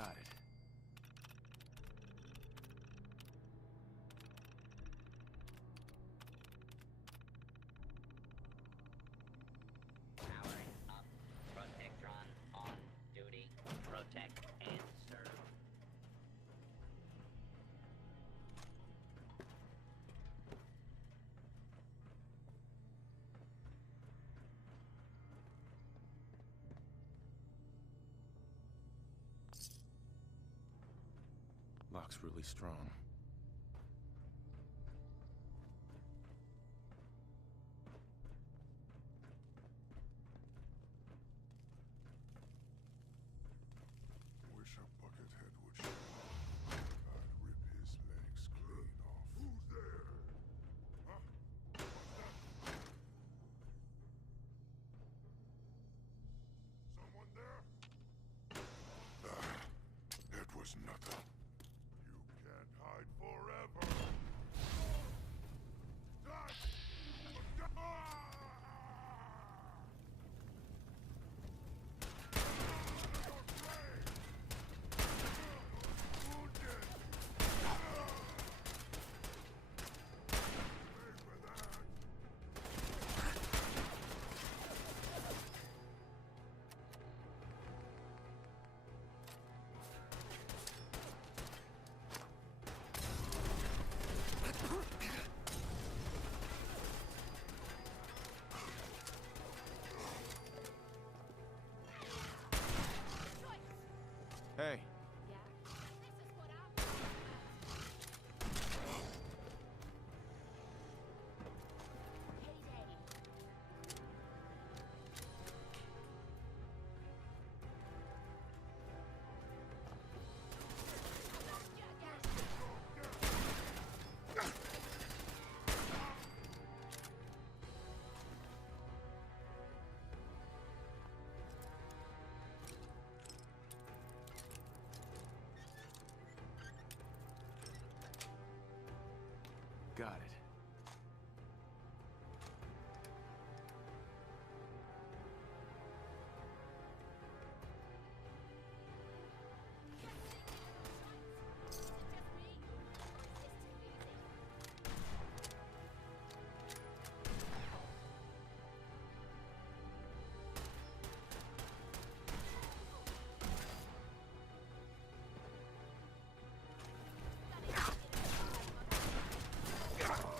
Got it. Powering up. Protectron on duty. Protect and serve. Lock's really strong. Wish a buckethead would show up. I'd rip his legs clean off. Who's there? Huh? What's that? Someone there? It was nothing. You can't hide forever. Die! Hey, Yeah? This is what I'm talking about. Heyday. got it. Just me? Or is this too easy? Gotta get it.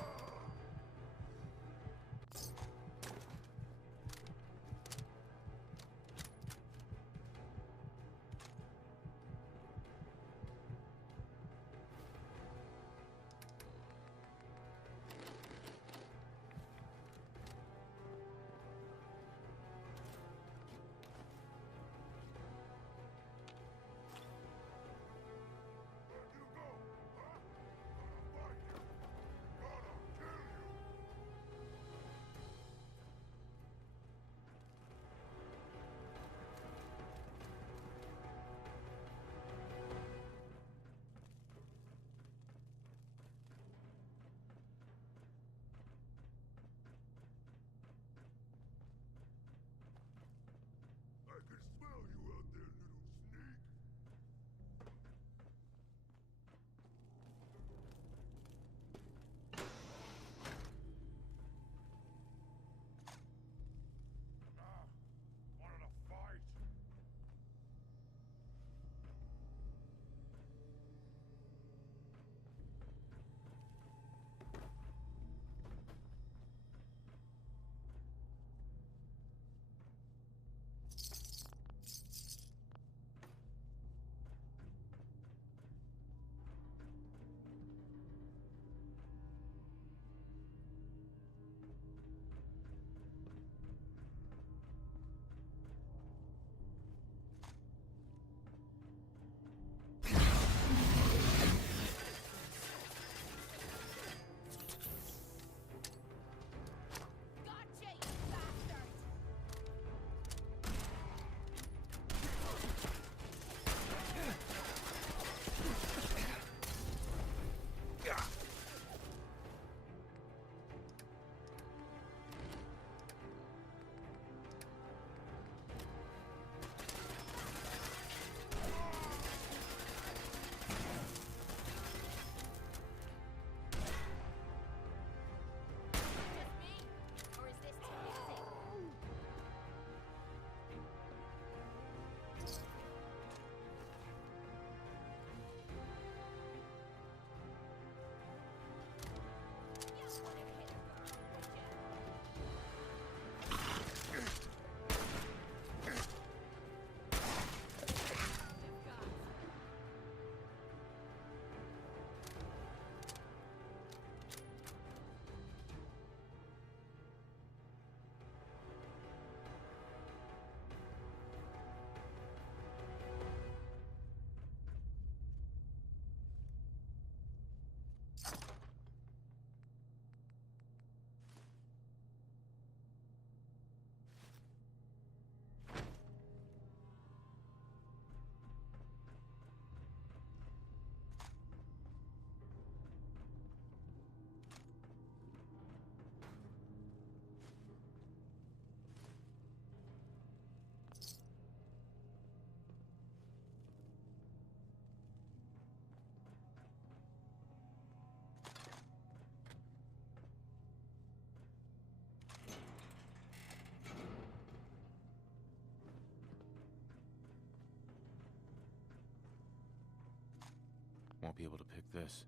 be able to pick this.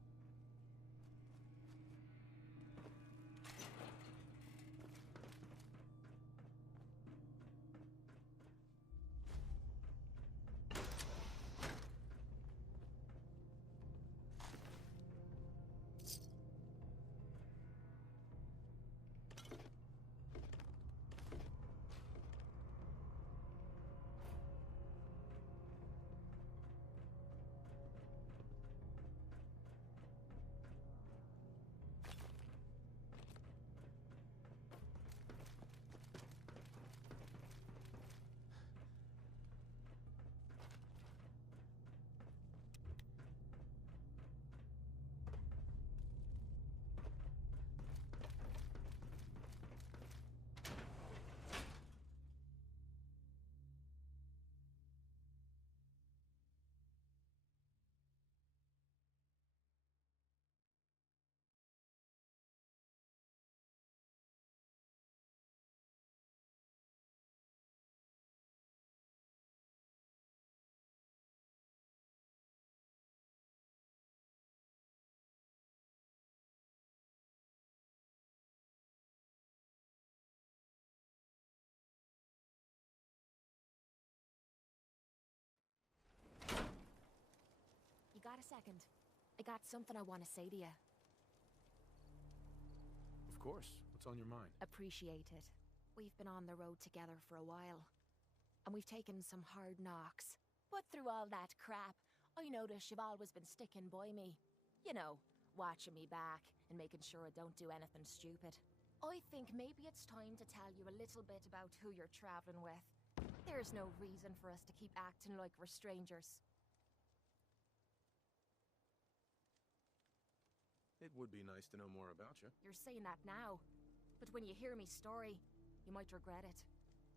You got a second? I got something I want to say to you. Of course. What's on your mind? Appreciate it. We've been on the road together for a while, and we've taken some hard knocks. But through all that crap, I notice you've always been sticking by me. You know, watching me back and making sure I don't do anything stupid. I think maybe it's time to tell you a little bit about who you're traveling with. There's no reason for us to keep acting like we're strangers. It would be nice to know more about you. You're saying that now, but when you hear me story, you might regret it.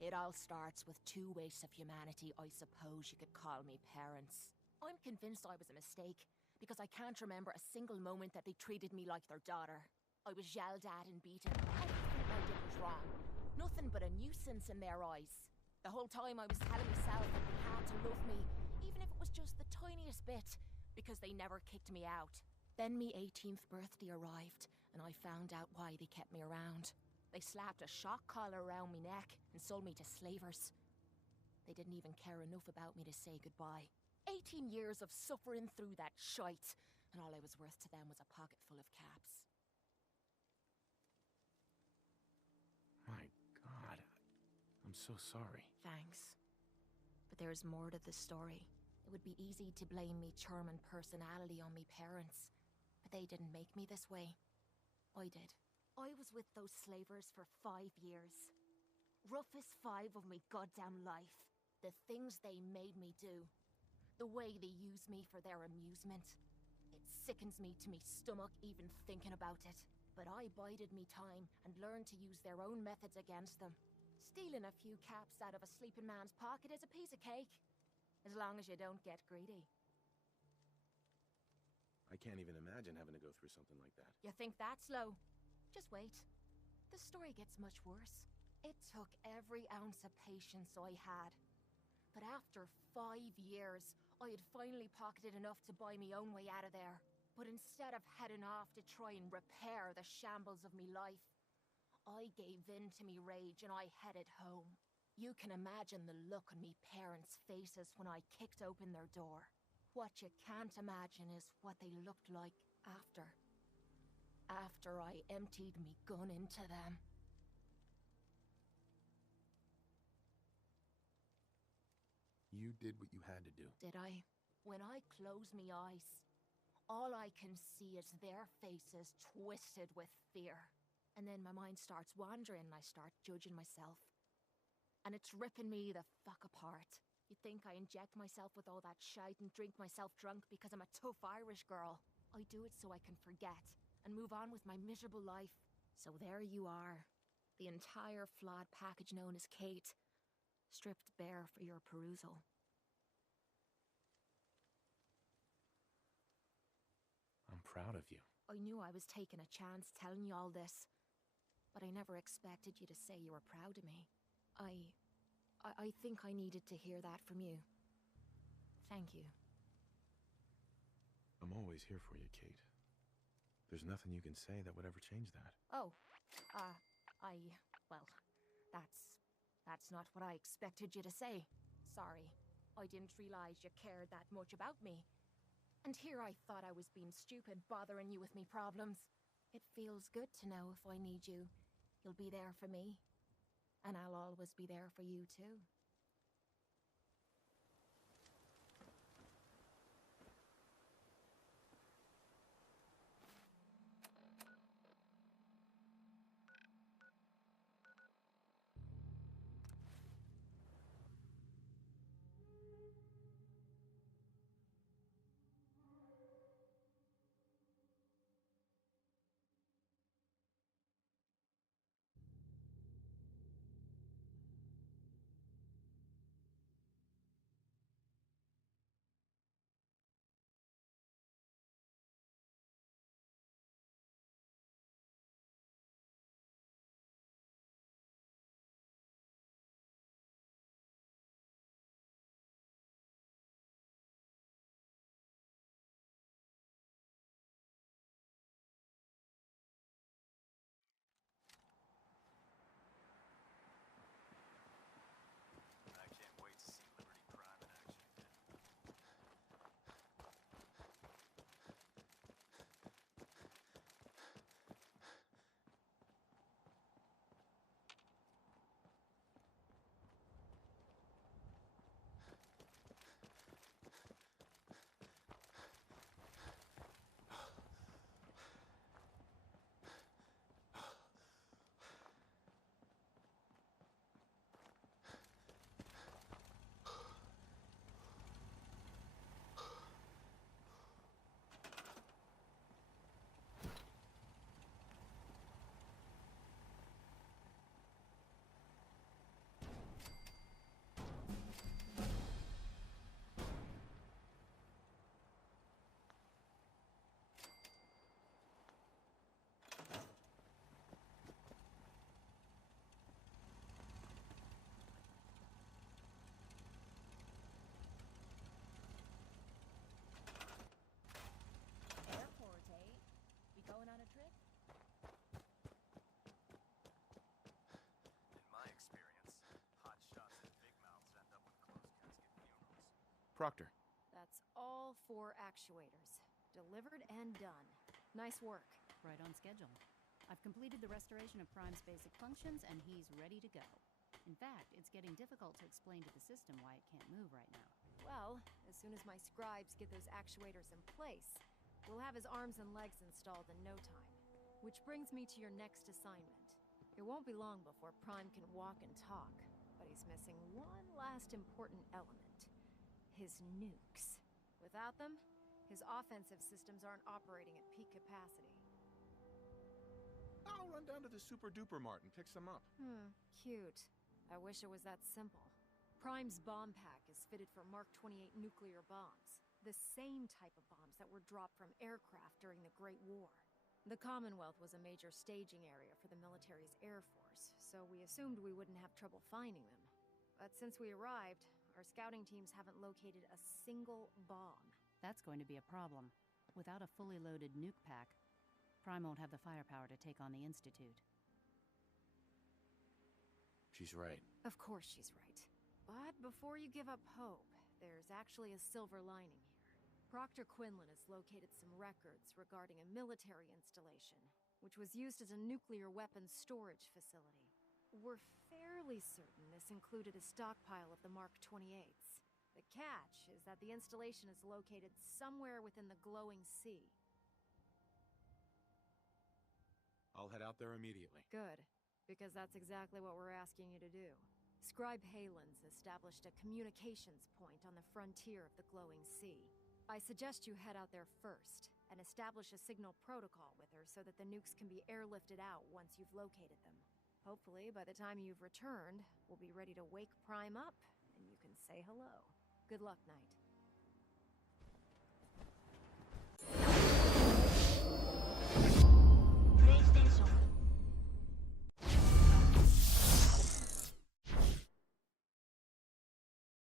It all starts with two wastes of humanity I suppose you could call me parents. I'm convinced I was a mistake, because I can't remember a single moment that they treated me like their daughter. I was yelled at and beaten. Everything I did was wrong. Nothing but a nuisance in their eyes. The whole time I was telling myself that they had to love me, even if it was just the tiniest bit, because they never kicked me out. Then me 18th birthday arrived, and I found out why they kept me around. They slapped a shock collar around me neck and sold me to slavers. They didn't even care enough about me to say goodbye. 18 years of suffering through that shite, and all I was worth to them was a pocket full of caps. My God. I'm so sorry. Thanks. But there's more to the story. It would be easy to blame me charming personality on me parents, but they didn't make me this way. I did. I was with those slavers for 5 years. Roughest 5 of my goddamn life. The things they made me do. The way they used me for their amusement. It sickens me to me stomach even thinking about it. But I bided me time and learned to use their own methods against them. Stealing a few caps out of a sleeping man's pocket is a piece of cake. As long as you don't get greedy. I can't even imagine having to go through something like that. You think that's low? Just wait. The story gets much worse. It took every ounce of patience I had. But after 5 years, I had finally pocketed enough to buy me own way out of there. But instead of heading off to try and repair the shambles of me life, I gave in to me rage and I headed home. You can imagine the look on me parents' faces when I kicked open their door. What you can't imagine is what they looked like after. After I emptied me gun into them. You did what you had to do. Did I? When I close me eyes, all I can see is their faces twisted with fear. And then my mind starts wandering and I start judging myself. And it's ripping me the fuck apart. You think I inject myself with all that shite and drink myself drunk because I'm a tough Irish girl. I do it so I can forget and move on with my miserable life. So there you are. The entire flawed package known as Kate. Stripped bare for your perusal. I'm proud of you. I knew I was taking a chance telling you all this, but I never expected you to say you were proud of me. I think I needed to hear that from you. Thank you. I'm always always here for you, Kate. There's nothing you can say that would ever change that. Oh, well, that's not what I expected you to say. Sorry, I didn't realize you cared that much about me. And here I thought I was being stupid, bothering you with me problems. It feels good to know if I need you, you'll be there for me. And I'll always be there for you, too. I can't wait to see Liberty Prime in action again. Airport, eh? We going on a trip? In my experience, hot shots and big mouths end up with closed casket funerals. Proctor. That's all 4 actuators. Delivered and done. Nice work. Right on schedule. I've completed the restoration of Prime's basic functions, and he's ready to go. In fact, it's getting difficult to explain to the system why it can't move right now. Well, as soon as my scribes get those actuators in place, we'll have his arms and legs installed in no time. Which brings me to your next assignment. It won't be long before Prime can walk and talk, but he's missing one last important element. His nukes. Without them, his offensive systems aren't operating at peak capacity. I'll run down to the Super Duper Mart and pick some up. Cute. I wish it was that simple. Prime's bomb pack is fitted for Mark 28 nuclear bombs. The same type of bombs that were dropped from aircraft during the Great War. The Commonwealth was a major staging area for the military's Air Force, so we assumed we wouldn't have trouble finding them. But since we arrived, our scouting teams haven't located a single bomb. That's going to be a problem. Without a fully loaded nuke pack, Prime won't have the firepower to take on the Institute. She's right. Of course she's right. But before you give up hope, there's actually a silver lining here. Proctor Quinlan has located some records regarding a military installation, which was used as a nuclear weapons storage facility. We're fairly certain this included a stockpile of the Mark 28s. The catch is that the installation is located somewhere within the glowing sea. I'll head out there immediately. Good, because that's exactly what we're asking you to do. Scribe Halen's established a communications point on the frontier of the glowing sea. I suggest you head out there first, and establish a signal protocol with her so that the nukes can be airlifted out once you've located them. Hopefully, by the time you've returned, we'll be ready to wake Prime up, and you can say hello. Good luck, Knight.